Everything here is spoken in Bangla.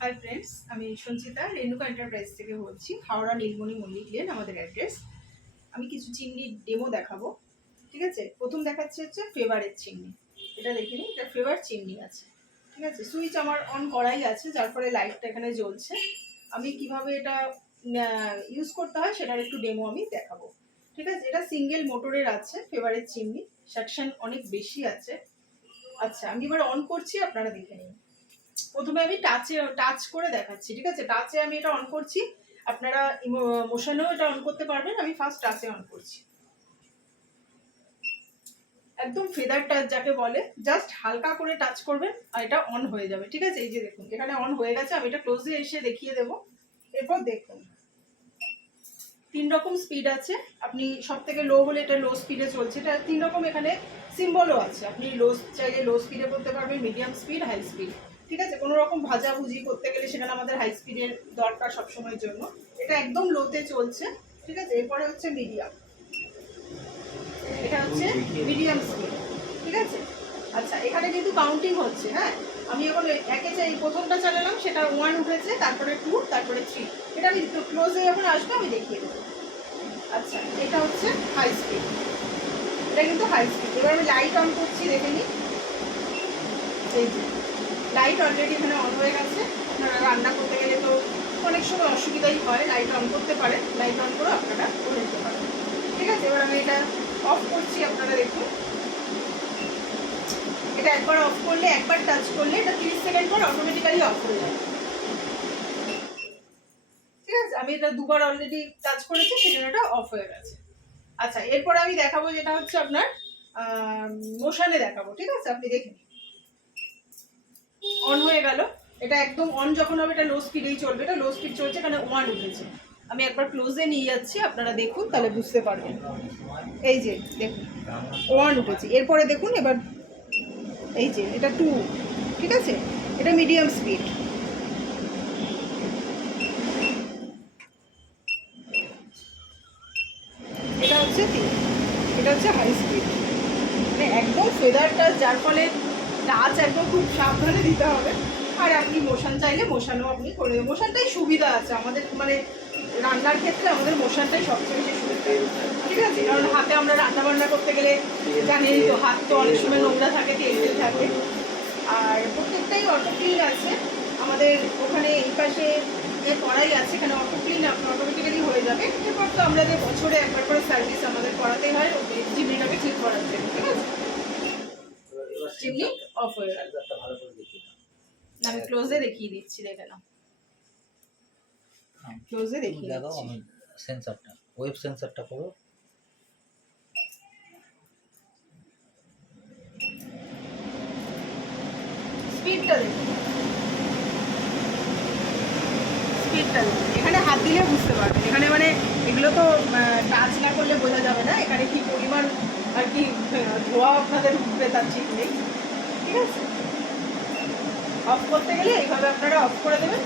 হাই ফ্রেন্ডস, আমি সঞ্চিতা রেণুকা এন্টারপ্রাইজ থেকে বলছি। হাওড়া নীলমণি মল্লিক লেন আমাদের অ্যাড্রেস। আমি কিছু চিমনির ডেমো দেখাবো, ঠিক আছে। প্রথম দেখাচ্ছে হচ্ছে ফেভারের চিমনি। এটা দেখে নিন, এটা ফেভার চিমনি আছে, ঠিক আছে। সুইচ আমার অন করাই আছে, যার ফলে লাইটটা এখানে জ্বলছে। আমি কিভাবে এটা ইউজ করতে হয় সেটার একটু ডেমো আমি দেখাবো, ঠিক আছে। এটা সিঙ্গেল মোটরের আছে ফেভারের চিমনি, সেকশন অনেক বেশি আছে। আচ্ছা, আমি এবার অন করছি, আপনারা দেখে নিন। প্রথমে আমি টাচ করে দেখাচ্ছি, ঠিক আছে। টাচে আমি এটা অন করছি, আপনারা মোশনেও এটা অন করতে পারবেন। আমি ফার্স্ট টাচে অন করছি। একদম ফেদার টাচ যাকে বলে, জাস্ট হালকা করে টাচ করবেন আর এটা অন হয়ে যাবে, ঠিক আছে। এই যে দেখুন, এখানে অন হয়ে গেছে। আমি এটা ক্লোজে এসে দেখিয়ে দেবো। এরপর দেখুন 3 রকম স্পিড আছে। আপনি সব থেকে লো হলে এটা লো স্পিডে চলছে। এটা 3 রকম এখানে সিম্বলও আছে। আপনি লো চাইলে লো স্পিডে করতে পারবেন, মিডিয়াম স্পিড, হাই স্পিড, ঠিক আছে। কোনো রকম ভাজাভুজি করতে গেলে সেখানে আমাদের হাই স্পিডের দরকার সবসময়ের জন্য। এটা একদম লোতে চলছে, ঠিক আছে। এরপরে হচ্ছে মিডিয়াম, এটা হচ্ছে মিডিয়াম স্পিড, ঠিক আছে। আচ্ছা, এখানে কিন্তু কাউন্টিং হচ্ছে, হ্যাঁ। আমি এখন একে চাই প্রথমটা চালালাম, সেটা 1 উঠেছে, তারপরে 2, তারপরে 3। এটা আমি ক্লোজে যখন আসবে আমি দেখিয়ে দেবো। আচ্ছা, এটা হচ্ছে হাই স্পিড, এটা কিন্তু হাই স্পিড। এবার আমি লাইট অন করছি, দেখে নিই। এই যে লাইট অলরেডি এখানে অন হয়ে গেছে। আপনারা রান্না করতে গেলে তো অনেক সময় অসুবিধাই হয়, লাইট অন করতে পারেন। লাইট অন করে আপনারা করে নিতে পারেন, ঠিক আছে। এবার আমি এটা অফ করছি, আপনারা দেখুন। এটা একবার অফ করলে, একবার টাচ করলে এটা 30 সেকেন্ড পর অটোমেটিক্যালি অফ হয়ে যায়, ঠিক আছে। আমি এটা দুবার অলরেডি টাচ করেছি, সেজন্য এটা অফ হয়ে গেছে। আচ্ছা, এরপরে আমি দেখাবো যেটা হচ্ছে আপনার মোশনে দেখাবো, ঠিক আছে। আপনি দেখে নিন, অন হয়ে গেল। এটা একদম অন যখন হবে, এটা লো স্পিডেই চলবে। এটা লো স্পিড চলছে, এখানে 1 উঠেছে। আমি একবার ক্লোজে নিয়ে যাচ্ছি, আপনারা দেখুন, তাহলে বুঝতে পারবেন। এই যে দেখুন 1 উঠেছে। এরপরে দেখুন, এবার এই যে এটা 2, ঠিক আছে। এটা মিডিয়াম স্পিড, এটা হচ্ছে 3, এটা হচ্ছে হাই স্পিড। মানে একদম ফেদার টাচ, যার ফলে টাচ একদম খুব সাবধানে দিতে হবে। আর আপনি মোশন চাইলে মোশানও আপনি করে দেবেন। মোশনটাই সুবিধা আছে আমাদের, মানে রান্নার ক্ষেত্রে আমাদের মোশনটাই সবচেয়ে বেশি সুবিধা, ঠিক আছে। কারণ হাতে আমরা রান্না বান্না করতে গেলে জানেনই তো, হাত তো অনেক সময় নোংরা থাকে, তেল তেল থাকে। আর প্রত্যেকটাই অটো ক্লিন আছে আমাদের ওখানে। এই পাশে যে কড়াই আছে, এখানে অটো ক্লিন অটোমেটিক্যালি হয়ে যাবে। এরপর তো আমরা যে বছরে একবার করে সার্ভিস আমাদের করাতেই হয় চিমনিটাকে ঠিক করার জন্য, ঠিক আছে। চিমনি অফ হয়ে গেল। আমি ক্লোজে দেখিয়ে দিচ্ছি, দেখে নাও। ক্লোজে দেখিয়ে দিচ্ছি। আমি সেন্সরটা, ওয়েব সেন্সরটা করো। স্পিডটা দেখুন, স্পিডটা দেখুন। এখানে হাত দিলে বুঝতে পারবেন। এখানে মানে এগুলো তো টাচ না করলে বোঝা যাবে না এখানে কি পরিমাণ আর কি ধোয়া আপনাদের উঠবে, তার ঠিক নেই, ঠিক আছে। অফ করতে গেলে এইভাবে আপনারা অফ করে দেবেন।